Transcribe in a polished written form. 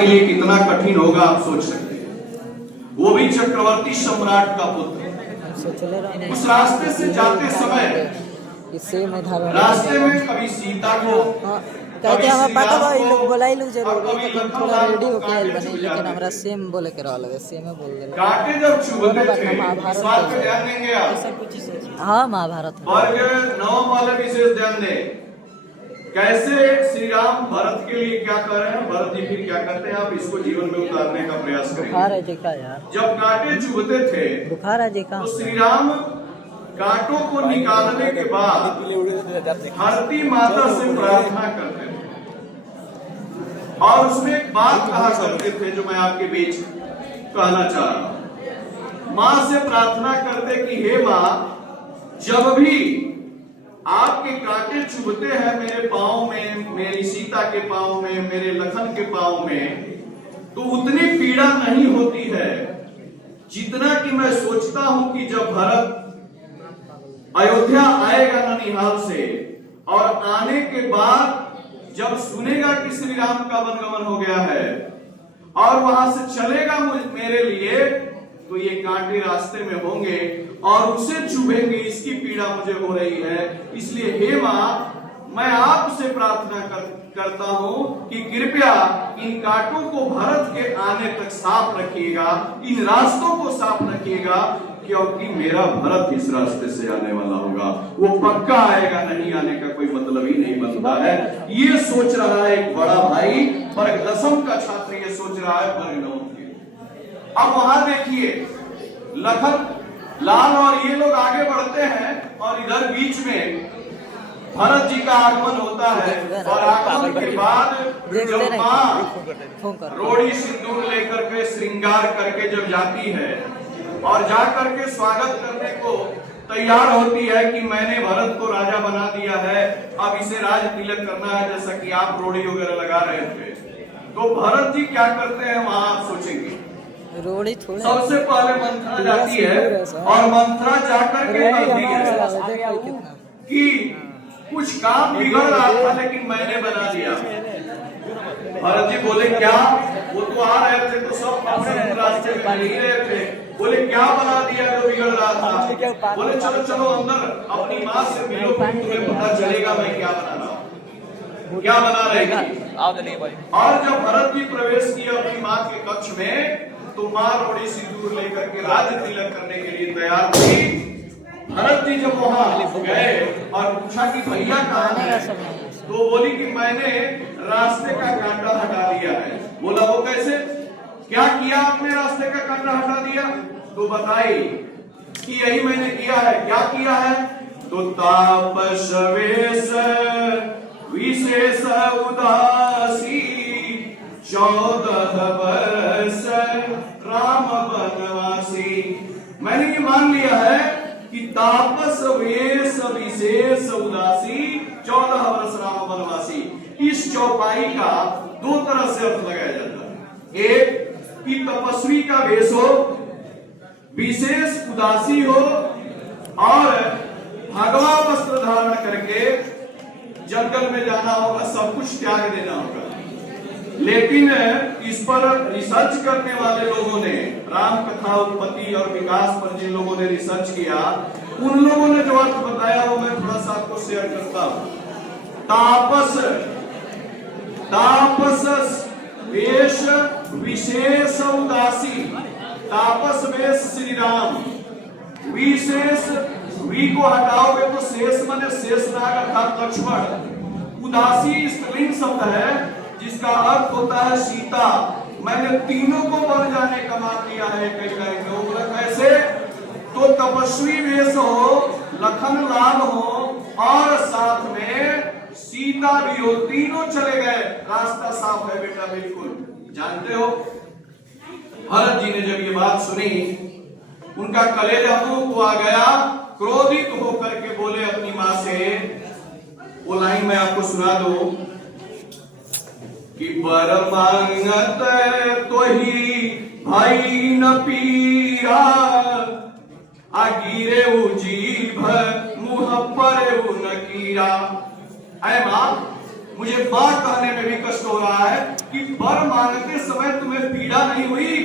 के लिए कितना कठिन होगा आप सोच सकते हैं। वो भी चक्रवर्ती सम्राट का पुत्र। उस रास्ते से जाते समय रास्ते में कभी सीता को कहते हम पता बा ई लोग बोलाइलु जरूर लेकिन थोड़ा रेडी होके आइल बने लेकिन हमरा सेम बोले के रहल सेम बोल देले कांटे जब चुभते थे इस बात पे ध्यान देंगे आप। हां महाभारत वर्ग 9 वाले विशेष ध्यान दें कैसे श्री राम भरत के लिए क्या कर रहे हैं, भरत जी फिर क्या करते हैं, आप इसको जीवन में उतारने का प्रयास करेंगे। बुखार है जी का यार, जब कांटे चुभते थे बुखार है जी का, तो श्री राम कांटों को निकालने के बाद धरती माता से प्रार्थना करते थे और उसमें एक बात कहा करते थे जो मैं आपके बीच कहना चाह रहा हूं। मां से प्रार्थना करते कि हे मां, जब भी आपके कांटे चुभते हैं मेरे पांव में, मेरी सीता के पांव में, मेरे लखन के पांव में, तो उतनी पीड़ा नहीं होती है जितना कि मैं सोचता हूं कि जब भरत अयोध्या आएगा ननिहाल से और आने के बाद जब सुनेगा कि श्री राम का वनगमन हो गया है और वहां से चलेगा मेरे लिए, तो ये कांटे रास्ते में होंगे और उसे चुभेंगे, इसकी पीड़ा मुझे हो रही है। इसलिए हे मां, मैं आपसे प्रार्थना करता हूं कि कृपया इन कांटों को भरत के आने तक साफ रखिएगा, इन रास्तों को साफ रखिएगा, क्योंकि मेरा भरत इस रास्ते से आने वाला होगा, वो पक्का आएगा, नहीं आने का कोई मतलब ही नहीं बनता है। ये सोच रहा है एक बड़ा भाई, वर्ग 10 का छात्र ये सोच रहा है वर्ग 9 के। अब वहां देखिए लखन लाल और ये लोग आगे बढ़ते हैं और इधर बीच में भरत जी का आगमन होता है और आगमन के बाद जब मां रोड़ी सिंदूर लेकर के श्रृंगार करके जब जाती है और जा करके स्वागत करने को तैयार होती है कि मैंने भरत को राजा बना दिया है, अब इसे राज तिलक करना है, जैसा कि आप रोड़ी वगैरह लगा रहे थे, तो भरत जी क्या करते हैं वहां आप सोचेंगे। रोड़ी थोड़े सबसे पहले मंत्रा जाती है और मंत्रा जाकर के कहती है कि कुछ काम बिगड़ रहा था लेकिन मैंने बना दिया। भरत जी बोले क्या? वो तो आ रहे थे तो सब अपने रास्ते में नहीं रहे थे। बोले क्या बना दिया जो बिगड़ रहा था? बोले चलो चलो अंदर अपनी माँ से मिलो, तुम्हें पता चलेगा मैं क्या बना रहा हूँ, क्या बना रहे। और जब भरत जी प्रवेश किया अपनी माँ के कक्ष में, तो मां रोड़ी सिंदूर लेकर के राज तिलक करने के लिए तैयार थी। भरत जी जब वहां गए और पूछा कि भैया कहाँ है, तो बोली कि मैंने रास्ते का कांटा हटा दिया है। बोला वो कैसे, क्या किया आपने रास्ते का कांटा हटा दिया? तो बताई कि यही मैंने किया है। क्या किया है? तो तापस वेश विशेष उदासी 14 वर्ष राम बनवासी। मैंने ये मान लिया है कि तापस वेश विशेष उदासी 14 वर्ष राम बनवासी। इस चौपाई का 2 तरह से अर्थ लगाया जाता है। एक कि तपस्वी का वेश हो, विशेष उदासी हो और भगवा वस्त्र धारण करके जंगल में जाना होगा, सब कुछ त्याग देना होगा। लेकिन इस पर रिसर्च करने वाले लोगों ने, राम कथा उत्पत्ति और विकास पर जिन लोगों ने रिसर्च किया, उन लोगों ने जो अर्थ बताया वो मैं थोड़ा सा आपको शेयर करता हूं। तापस वेश विशेष उदासी। तापस वेश श्री राम, विशेष वी को हटाओगे तो शेष माने शेषनाग अर्थात लक्ष्मण। उदासी स्त्रीलिंग शब्द है जिसका अर्थ होता है सीता। मैंने तीनों को बन जाने का मान लिया है। कैसे? तो तपस्वी वेश हो, लखन लाल हो और साथ में सीता भी हो, तीनों चले गए। रास्ता साफ है बेटा, बिल्कुल जानते हो। भरत जी ने जब ये बात सुनी, उनका कलेजा मुंह को आ गया, क्रोधित होकर के बोले अपनी माँ से, वो लाइन मैं आपको सुना दूं कि बर मांगत तो ही भाई न पीरा, आगिरे जीभ मुँह पर न कीरा। अरे माँ, मुझे मां कहने में भी कष्ट हो रहा है कि वर मांगते समय तुम्हें पीड़ा नहीं हुई।